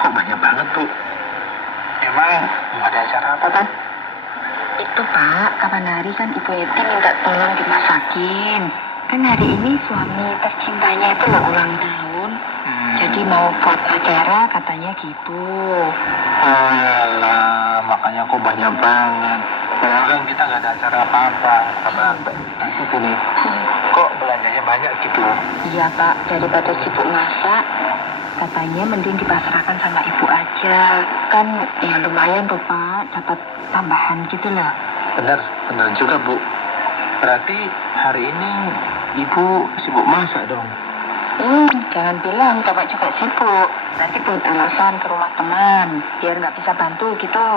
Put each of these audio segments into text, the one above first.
kok banyak banget, Bu? Emang ada acara apa, Tan? Itu Pak, kapan hari kan Ibu Eti minta tolong dimasakin. Kan hari ini suami tercintanya itu loh ulang tahun. Jadi mau buat acara katanya gitu. Alah, makanya kok banyak banget. Padahal kan kita nggak ada acara apa-apa. Aku gini, kok belanjanya banyak gitu? Iya Pak, daripada sibuk masak, katanya mending dipasrahkan sama Ibu aja. Kan ya lumayan tuh Pak, dapat tambahan gitu loh. Bener juga, Bu. Berarti hari ini Ibu sibuk masak dong? Jangan bilang Bapak juga sibuk. Nanti buat alasan ke rumah teman, biar nggak bisa bantu gitu.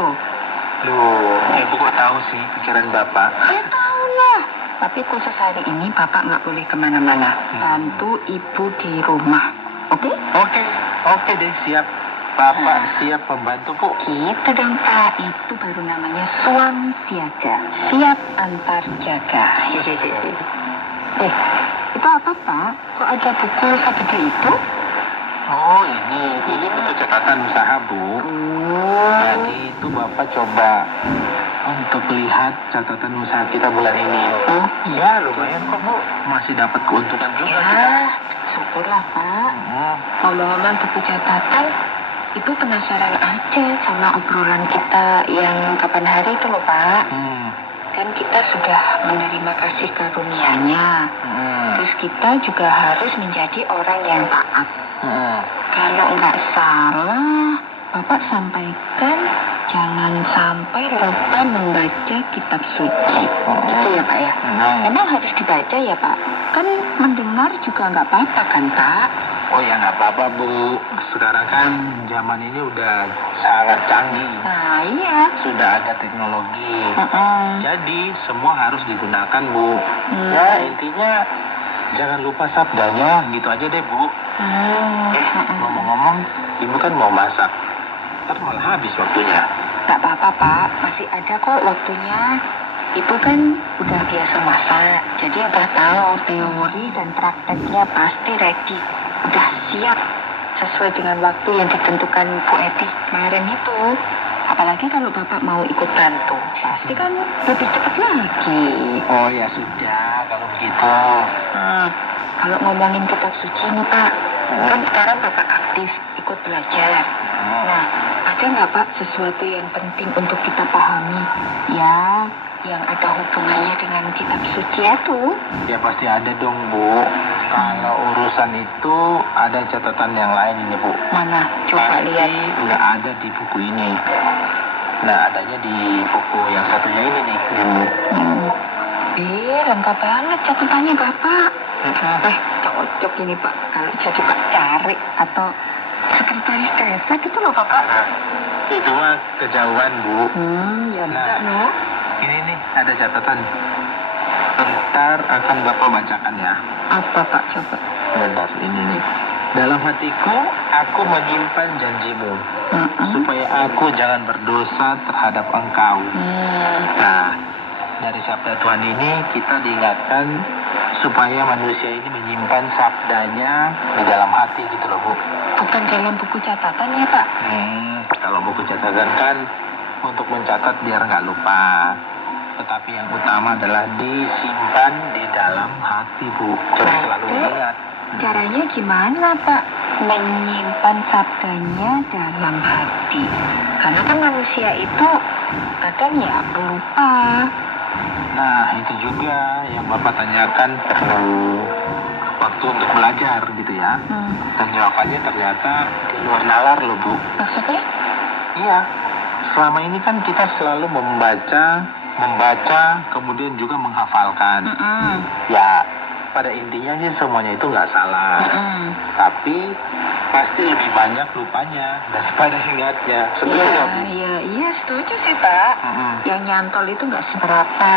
Loh, Ibu kok tahu sih pikiran Bapak? Ya tahu lah. Tapi khusus hari ini Bapak nggak boleh kemana-mana. Bantu Ibu di rumah. Oke? Oke deh, siap. Bapak siap membantu, Bu. Gitu dong Pak. Itu baru namanya suami siaga. Siap antar jaga. Itu apa Pak? Kok ada buku segede itu? Oh, ini buku catatan usaha, Bu. Jadi itu Bapak coba untuk lihat catatan usaha kita bulan ini. Oh, iya, lumayan kok, Bu. Masih dapat keuntungan juga kita. Ya, syukurlah Pak. Ngomong-ngomong buku catatan, itu penasaran aja sama obrolan kita yang kapan hari itu loh Pak. Kan kita sudah menerima kasih karunia-Nya. Terus kita juga harus menjadi orang yang taat. Kalau nggak salah, Bapak sampaikan jangan sampai lupa membaca kitab suci. Itu ya Pak ya? Emang harus dibaca ya Pak? Kan mendengar juga nggak apa-apa kan Pak? Oh ya, nggak apa-apa, Bu. Sekarang kan zaman ini udah sangat canggih. Nah iya. Sudah ada teknologi. Jadi semua harus digunakan, Bu. Ya, intinya jangan lupa sabdanya, gitu aja deh, Bu. Ngomong-ngomong, Ibu kan mau masak. Ntar malah habis waktunya. Gak apa-apa Pak, masih ada kok waktunya. Ibu kan udah biasa masak, jadi udah tahu teori dan prakteknya pasti ready. Udah siap sesuai dengan waktu yang ditentukan Bu Eti kemarin itu. Apalagi kalau Bapak mau ikut bantu, pasti kan lebih cepat lagi. Oh ya sudah, kalau begitu. Kalau ngomongin kitab suci nih Pak, kan sekarang Bapak aktif ikut belajar. Nah, ada nggak Pak sesuatu yang penting untuk kita pahami? Ya, yang ada hubungannya dengan kitab suci itu? Ya pasti ada dong, Bu. Kalau urusan itu ada catatan yang lain ini, Bu. Mana? Coba pasti lihat. Nggak ada di buku ini. Nah, adanya di buku yang satunya ini nih. Lengkap banget catatannya Bapak. Cocok ini Pak. Kalau jadi Pak cari atau sekretaris desa gitu loh Bapak. Itu mah kejauhan, Bu. Ya Nah, enggak no. Ini nih ada catatan. Bentar akan Bapak bacakan ya. Apa Pak coba? Bentar, ini nih. Dalam hatiku, aku menyimpan janjimu, supaya aku jangan berdosa terhadap engkau. Nah, dari sabda Tuhan ini kita diingatkan supaya manusia ini menyimpan sabdanya di dalam hati gitu loh, Bu. Bukan dalam buku catatan ya Pak? Kalau buku catatan kan untuk mencatat biar nggak lupa. Tetapi yang utama adalah disimpan di dalam hati, Bu. Jadi selalu ingat. Caranya gimana Pak? Menyimpan sabdanya dalam hati. Karena kan manusia itu kadang ya lupa. Nah, itu juga yang Bapak tanyakan perlu waktu untuk belajar gitu ya. Dan jawabannya ternyata di luar nalar loh, Bu. Maksudnya? Iya. Selama ini kan kita selalu membaca, kemudian juga menghafalkan. Ya, pada intinya sih semuanya itu nggak salah. Tapi pasti lebih banyak lupanya daripada ingatnya. Setuju nggak, Bu? Iya, setuju sih Pak. Yang nyantol itu nggak seberapa.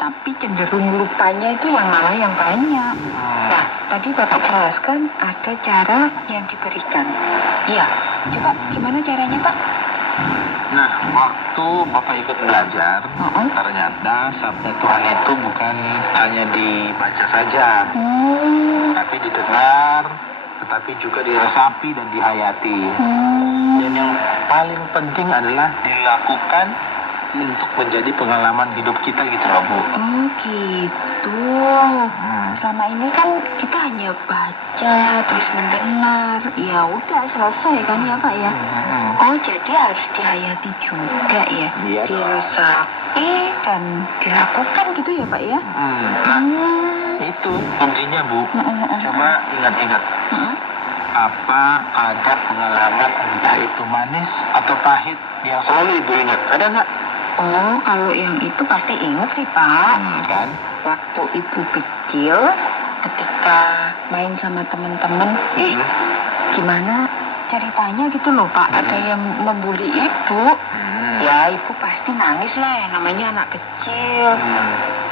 Tapi cenderung lupanya itu yang malah yang banyak. Nah, tadi Bapak jelaskan ada cara yang diberikan. Iya, coba gimana caranya Pak? Nah, waktu Bapak ikut belajar, ternyata sabda Tuhan itu bukan hanya dibaca saja, tapi didengar, tetapi juga diresapi dan dihayati. Dan yang paling penting adalah dilakukan untuk menjadi pengalaman hidup kita gitu loh, Bu. Oh gitu. Selama ini kan kita hanya baca terus mendengar, ya udah selesai kan ya Pak ya. Oh jadi harus dihayati juga ya, Iya. diresapi dan dilakukan gitu ya Pak ya. Itu kuncinya, Bu. Coba ingat-ingat. Apa ada pengalaman entah itu manis atau pahit yang selalu Ibu ingat? Ada nggak? Oh, kalau yang itu pasti ingat sih Pak. Kan? Waktu Ibu kecil, ketika main sama teman-teman, gimana ceritanya gitu loh Pak, ada yang membuli Ibu. Ya Ibu pasti nangis lah, namanya anak kecil.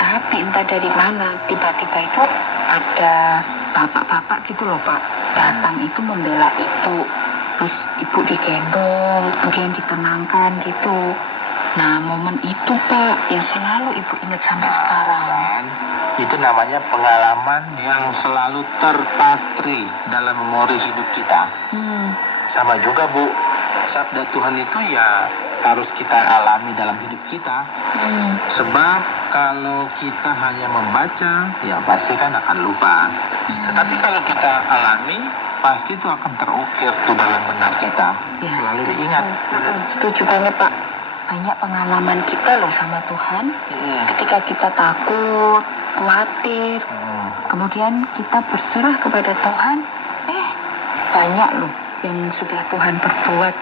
Tapi entah dari mana, tiba-tiba itu ada bapak-bapak gitu loh Pak, datang itu membela Ibu. Terus Ibu digendong, kemudian ditenangkan gitu. Nah, momen itu Pak yang selalu Ibu ingat sampai sekarang. Kan? Itu namanya pengalaman yang selalu terpatri dalam memori hidup kita. Sama juga, Bu, sabda Tuhan itu ya harus kita alami dalam hidup kita. Sebab kalau kita hanya membaca, ya pasti kan akan lupa. Tetapi kalau kita alami, pasti itu akan terukir tuh dalam benak kita. Ya, selalu diingat. Setuju banget Pak. Banyak pengalaman kita loh sama Tuhan. Ketika kita takut, khawatir, kemudian kita berserah kepada Tuhan, banyak loh yang sudah Tuhan perbuat